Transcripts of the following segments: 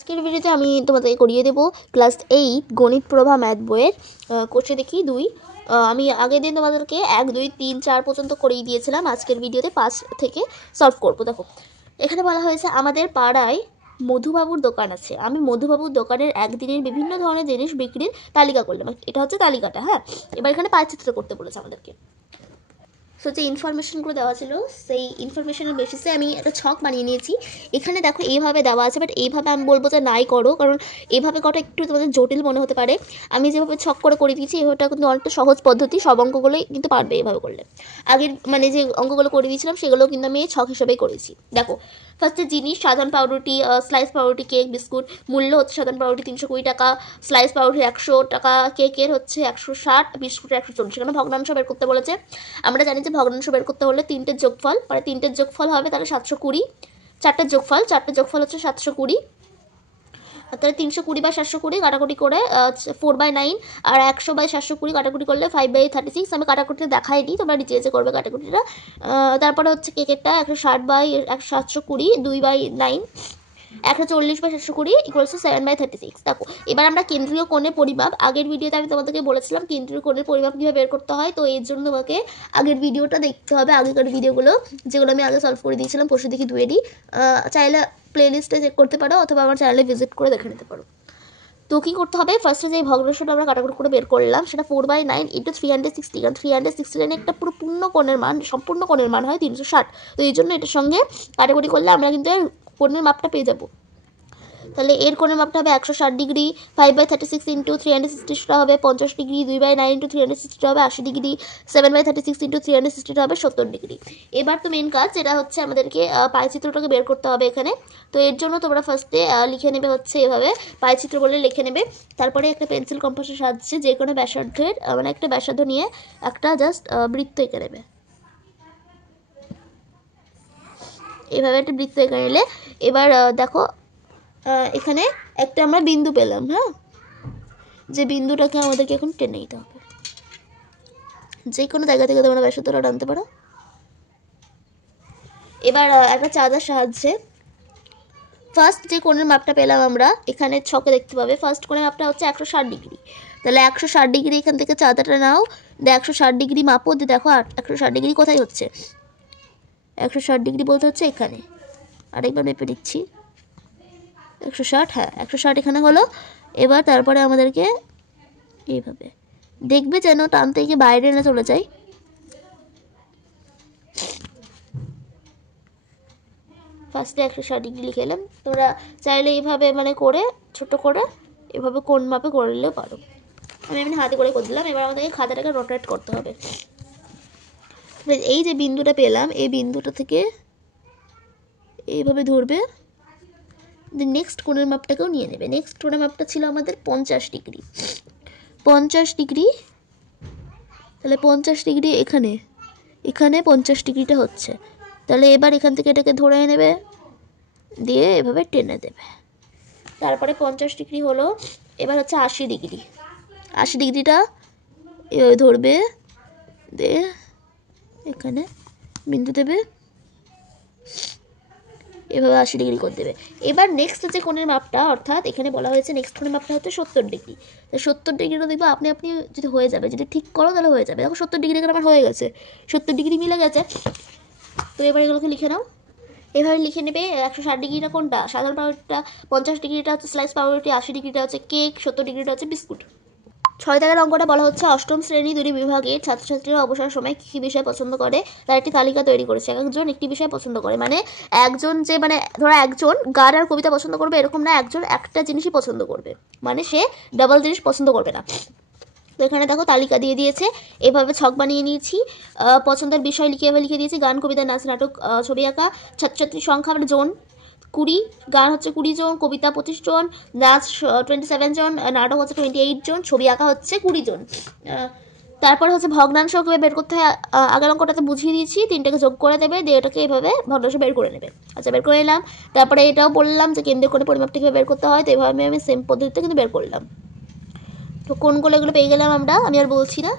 আজকের ভিডিওতে আমি তোমাদের করিয়ে দেব ক্লাস 8 গণিত প্রভা ম্যাথ বইয়ের কোর্সে দেখি 2। আমি আগের দিন তোমাদেরকে 1 2 3 4 পর্যন্ত করিয়ে দিয়েছিলাম। আজকের ভিডিওতে 5 থেকে সলভ করব। দেখো এখানে বলা হয়েছে আমাদের পাড়ায় মধুবাবুর দোকান আছে। আমি মধুবাবুর দোকানের একদিনের বিভিন্ন ধরনের জিনিস বিক্রির তালিকা করলাম। এটা হচ্ছে তালিকাটা। হ্যাঁ, এবার এখানে পায়চিত্র করতে বলেছে আমাদেরকে। সো যে ইনফরমেশনগুলো দেওয়া ছিল সেই ইনফরমেশনের বেসিসে আমি একটা ছক বানিয়ে নিয়েছি। এখানে দেখো এইভাবে দেওয়া আছে, বাট এইভাবে আমি বলবো যে নাই করো, কারণ এইভাবে করা একটু তোমাদের জটিল মনে হতে পারে। আমি যেভাবে ছক করে দিয়েছি এভাবেটা কিন্তু অনেকটা সহজ পদ্ধতি, সব অঙ্কগুলোই কিন্তু পারবে এভাবে করলে। আগের মানে যে অঙ্কগুলো করে দিয়েছিলাম সেগুলো কিন্তু আমি ছক হিসেবেই করেছি। দেখো ফার্স্টে জিনিস সাধারণ পাউরুটি, স্লাইস পাউরুটি, কেক, বিস্কুট। মূল্য হচ্ছে সাধারণ পাউরুটি 320 টাকা, স্লাইস পাউরুটি 100 টাকা, কেকের হচ্ছে 160, বিস্কুটের 140। সেখানে ভগ্নাংশ বের করতে বলেছে। আমরা জানি যে ভগ্নাংশ বের করতে হলে তিনটের যোগফল, মানে তিনটের যোগফল হবে তাহলে 720, চারটের যোগফল হচ্ছে 720। তাহলে 320 বাই 720 কাটাকুটি করে 4/9, আর 100 বাই 720 কাটাকুটি করলে 5/36। আমি কাটাকুটিটা দেখাইনি, তোমরা নিচে এসে করবে কাটাকুটিটা। তারপরে হচ্ছে কেকেরটা 160 বাই 720, 2/9, 140 বাই 720 ইকুয়ালস টু 7/36। দেখো এবার আমরা কেন্দ্রীয় কোণের পরিমাপ, আগের ভিডিওতে আমি তোমাদেরকে বলেছিলাম কেন্দ্রীয় কোণের পরিমাপ কীভাবে বের করতে হয়। তো এর জন্য তোমাকে আগের ভিডিওটা দেখতে হবে, আগেকার ভিডিওগুলো যেগুলো আমি আগে সলভ করে দিয়েছিলাম পরশু দেখি 2 চাইলে প্লে লিস্টে চেক করতে পারো অথবা আমার চ্যানেলে ভিজিট করে দেখে নিতে পারো। তো কী করতে হবে, ফার্স্টে যে ভগ্নাংশটা আমরা কাটাকুটি করে বের করলাম সেটা 4/9 ইন্টু 360, কারণ 360 একটা পুরো পূর্ণ কোণের মান, সম্পূর্ণ কোণের মান হয় 360। তো এই জন্য এটার সঙ্গে কাটাকুটি করলে আমরা কিন্তু কোণের মাপটা পেয়ে যাবো। তাহলে এর কোণের মাপটা হবে 160 ডিগ্রি, 5/36 ইন্টু 360 হবে 50 ডিগ্রি, 2/9 ইন্টু 360 হবে 80 ডিগ্রি, 7/36 ইন্টু 360 হবে 70 ডিগ্রি। এবার তো মেন কাজ যেটা হচ্ছে আমাদেরকে পায়চিত্রটাকে বের করতে হবে এখানে। তো এর জন্য তোমরা ফার্স্টে লিখে নেবে হচ্ছে এভাবে, পায়চিত্র বলে লিখে নেবে। তারপরে একটা পেন্সিল কম্পাসের সাহায্যে যে কোনো ব্যাসার্ধের মানে একটা ব্যাসার্ধ নিয়ে একটা জাস্ট বৃত্ত এঁকে নেবে। এভাবে একটা বৃত্ত এঁকে নিলে এবার দেখো এখানে একটা আমরা বিন্দু পেলাম। হ্যাঁ, যে বিন্দুটাকে আমাদেরকে এখন টেনে নিতে হবে। যে কোনো জায়গা থেকে তোমরা ব্যাসার্ধটা টানতে পারো। এবার একটা চাঁদার সাহায্যে ফার্স্ট যে কোণের মাপটা পেলাম আমরা এখানে ছকে দেখতে পাবে, ফার্স্ট কোণের মাপটা হচ্ছে 160 ডিগ্রি। তাহলে 160 ডিগ্রি এখান থেকে চাঁদাটা নাও, 160 ডিগ্রি মাপো। দিয়ে দেখো 160 ডিগ্রি কোথায় হচ্ছে, 160 ডিগ্রি বলতে হচ্ছে এখানে। আরেকবার মেপে দিচ্ছি, 160, হ্যাঁ 160 এখানে হলো। এবার তারপরে আমাদেরকে এইভাবে দেখবে যেন টানতে গিয়ে বাইরে না চলে যায়। ফার্স্টে 160 ডিগ্রি লিখে এলাম। তোমরা চাইলে এইভাবে মানে করে ছোট করে এভাবে কোণ মাপে করে নিলেও পারো। আমি এমনি হাতে করে দিলাম। এবার আমাদেরকে খাতাটাকে রোটেট করতে হবে। এই যে বিন্দুটা পেলাম এই বিন্দুটা থেকে এইভাবে ধরবে, নেক্সট কোণের মাপটাকেও নিয়ে নেবে। নেক্সট কোণের মাপটা ছিল আমাদের 50 ডিগ্রি, 50 ডিগ্রি। তাহলে 50 ডিগ্রি এখানে, এখানে 50 ডিগ্রিটা হচ্ছে। তাহলে এবার এখান থেকে এটাকে ধরে নেবে, দিয়ে এভাবে টেনে দেবে। তারপরে 50 ডিগ্রি হলো। এবার হচ্ছে 80 ডিগ্রি, 80 ডিগ্রিটা এভাবে ধরবে, দিয়ে এখানে বিন্দু দেবে, এভাবে 80 ডিগ্রি করে দেবে। এবার নেক্সট যে কোণের মাপটা, অর্থাৎ এখানে বলা হয়েছে নেক্সট কোণের মাপটা হচ্ছে 70 ডিগ্রি। তো 70 ডিগ্রিটা দেখবো আপনি যদি হয়ে যাবে, যদি ঠিক করো তাহলে হয়ে যাবে। দেখো 70 ডিগ্রি এখানে আমার হয়ে গেছে, 70 ডিগ্রি মিলে গেছে। তো এবার এগুলোকে লিখে নাও, এভাবে লিখে নেবে। 160 ডিগ্রিটা কোনটা, সাধারণ পাউরুটিটা, 50 ডিগ্রিটা হচ্ছে স্লাইস পাউরুটি, 80 ডিগ্রিটা হচ্ছে কেক, 70 ডিগ্রিটা হচ্ছে বিস্কুট। 6 দাগের অঙ্কটা বলা হচ্ছে অষ্টম শ্রেণী 2 বিভাগের ছাত্রছাত্রীরা অবসর সময় কী কী বিষয় পছন্দ করে তার একটি তালিকা তৈরি করেছে। একজন একটি বিষয় পছন্দ করে, মানে একজন যে মানে ধরো একজন গান আর কবিতা পছন্দ করবে এরকম না, একজন একটা জিনিসই পছন্দ করবে, মানে সে ডাবল জিনিস পছন্দ করবে না। তো এখানে দেখো তালিকা দিয়ে দিয়েছে, এভাবে ছক বানিয়ে নিয়েছি। পছন্দের বিষয় লিখে দিয়েছি, গান, কবিতা, নাচ, নাটক, ছবি আঁকা। ছাত্রছাত্রীর সংখ্যা মানে জন 20, গান হচ্ছে 20 জন, কবিতা 25 জন, নাচ 27 জন, নাটক হচ্ছে 28 জন, ছবি আঁকা হচ্ছে 20 জন। তারপর হচ্ছে ভগ্নাংশ কীভাবে বের করতে হয় আগের অঙ্কটাতে বুঝিয়ে দিয়েছি, 3টাকে যোগ করে দেবে, দিয়ে এটাকে এভাবে ভগ্নাংশ বের করে নেবে। আচ্ছা, বের করে নিলাম। তারপরে এটাও বললাম যে কেন্দ্রীয় কোণের পরিমাপটা কীভাবে বের করতে হয়, তো এভাবে আমি সেম পদ্ধতিতে কিন্তু বের করলাম। তো কোনগুলো এগুলো পেয়ে গেলাম আমরা, আমি আর বলছি না।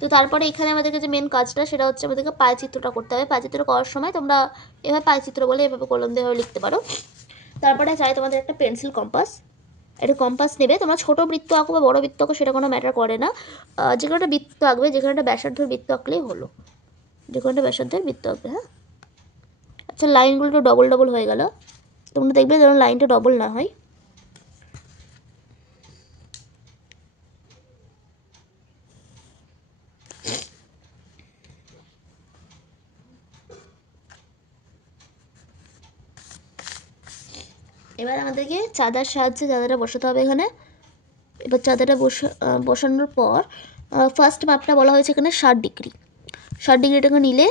তো তারপরে এখানে আমাদেরকে যে মেন কাজটা সেটা হচ্ছে আমাদেরকে পায়চিত্রটা করতে হবে। পায়চিত্র করার সময় তোমরা এভাবে পায়চিত্র বলে এভাবে কলম দিয়ে লিখতে পারো। তারপরে চাই তোমাদের একটা পেন্সিল কম্পাস, একটা কম্পাস নেবে। তোমরা ছোটো বৃত্ত আঁকো বা বড়ো বৃত্ত আঁকো সেটা কোনো ম্যাটার করে না, যে কোনো একটা বৃত্ত আঁকবে, যে কোনো একটা ব্যাসার্ধর বৃত্ত আঁকলেই হলো, যে কোনো একটা ব্যাসার্ধের বৃত্ত আঁকবে। হ্যাঁ, আচ্ছা লাইনগুলো একটু ডবল ডবল হয়ে গেল, তোমরা দেখবে যেন লাইনটা ডবল না হয়। এবার আমাদেরকে চাঁদার সাহায্যে চাঁদাটা বসাতে হবে এখানে। এবার চাঁদাটা বসানোর পর ফার্স্ট মাপটা বলা হয়েছে এখানে 60 ডিগ্রি। 60 ডিগ্রিটাকে নিলে,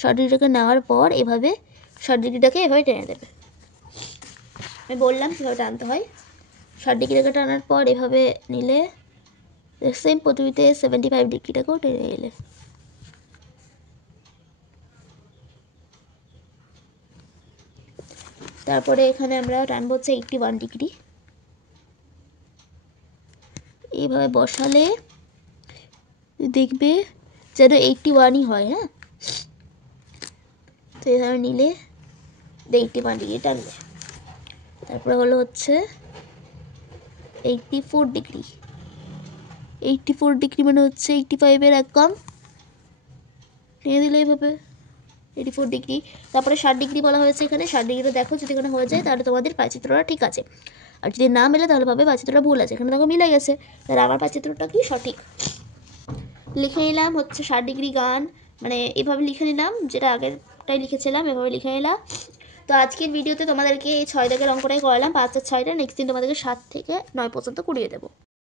60 ডিগ্রিটাকে নেওয়ার পর এভাবে 60 ডিগ্রিটাকে এভাবে টেনে দেবে। আমি বললাম কীভাবে টানতে হয়। 60 ডিগ্রিটাকে টানার পর এভাবে নিলে সেম পদ্ধতিতে 75 ডিগ্রিটাকেও টেনে এলে। তারপরে এখানে আমরা টানবো হচ্ছে 81 ডিগ্রি। এইভাবে বসালে দেখবে যেন 81ই হয়। হ্যাঁ, তো এভাবে নিলে 81 ডিগ্রি টানবে। তারপরে হলো হচ্ছে 84 ডিগ্রি। 84 ডিগ্রি মানে হচ্ছে 85-এর 1 কম, টেনে দিলে এইভাবে 84 ডিগ্রি। তারপরে 60 ডিগ্রি বলা হয়েছে এখানে। 60 ডিগ্রিটা দেখো, যদি এখানে হয়ে যায় তাহলে তোমাদের পাঁচিত্রটা ঠিক আছে, আর যদি না মেলে তাহলে ভাবে পাঁচিত্রটা ভুল আছে। এখানে দেখো মিলে গেছে, তাহলে আমার পাঁচিত্রটা কি সঠিক। লিখে নিলাম হচ্ছে 60 ডিগ্রি গান, মানে এভাবে লিখে নিলাম, যেটা আগেরটাই লিখেছিলাম এভাবে লিখে নিলাম। তো আজকের ভিডিওতে তোমাদেরকে এই 6 দাগের অঙ্কটাই করালাম, 5 আর 6টা। নেক্সট দিন তোমাদেরকে 7 থেকে 9 পর্যন্ত করিয়ে দেবো।